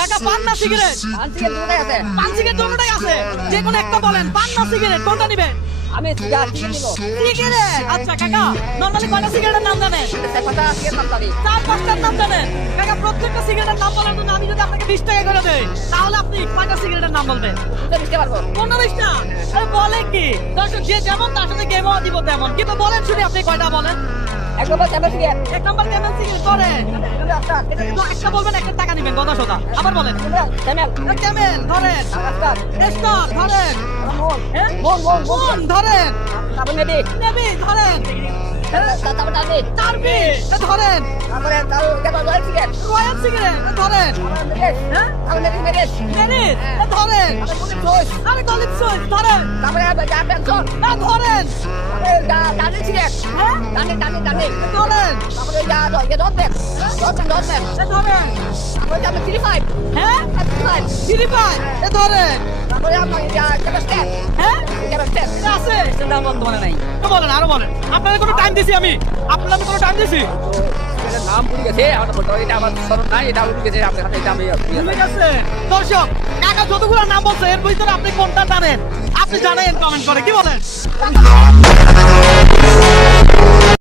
কাকা পান না সিগারেট? পান সিগারেট দুটোই আছে। পান সিগারেট দুটোটাই আছে, যে কোনো একটা বলেন। পান না সিগারেট কোনটা নিবেন? আমি সিগারেট নিব। সিগারেট। আচ্ছা কাকা, নরমালি কয়টা সিগারেটের নাম জানেন? কথা সিগারেট নাম জানি। 4-5টার নাম জানেন? কাকা প্রত্যেকটা সিগারেটের নাম বলার জন্য আমি যদি আপনাকে 20 টাকা করে দেই, তাহলে আপনি কয়টা সিগারেটের নাম বলবেন? বুঝতে পারবো। 15-20টা? আরে বলে কি দর্শক, যে যেমন তার সাথে গেমও দিব তেমন। কিন্তু বলেন শুনি আপনি কয়টা বলেন? এক নম্বর ক্যামেরা সিগারেট। 1 নাম্বার কেমন সিগারেট ধরেন? একটা বলবেন, একটা টাকা নিবেন, কথা সোজা। আবার বলেন। ক্যামেল। ক্যামেল ধরেন। আস্তার। স্টার ধরেন। মন। হ্যাঁ? মন মন মন। মন ধরেন। তারপর নেবি। নেবি ধরেন। তারপর টানবি। টারবি ধরেন। তারপরে তারপর রয়্যাল সিগারেট। রয়্যাল সিগারেট ধরেন। হ্যাঁ? তারপর নেবি মেরেজ। মেরিট ধরেন। আরে গলিত সুইচ ধরেন। তারপরে পেনশন। ধরেন। টানি সিগারেট। হ্যাঁ? টানি টানি টানি। ধরেন। তারপরে ডটম্যান। ডটম্যান। ধরেন। তারপরে আমরা 35। হ্যাঁ? 35। সিরিপাই ধরেন। তারপরে আমরা ক্যাপাসিটি। হ্যাঁ? ক্যাপাসিটি। আছে। নাম বর্তমানে নাই। তো বলেন, আরো বলেন। আপনাদের কোনো টাইম দিছি আমি? আপনাদের কোনো টাইম দিছি? এটার নাম ভুলে গেছে আমার বলতে এটা আমার স্মরণ নাই এটা ভুলে গেছে আপনার হাতে এটা আমি ঠিক আছে দর্শক, কাকা যতগুলো নাম বলছে এর ভিতরে আপনি কোনটা জানেন? আপনি জানেন কমেন্ট করে, কি বলেন?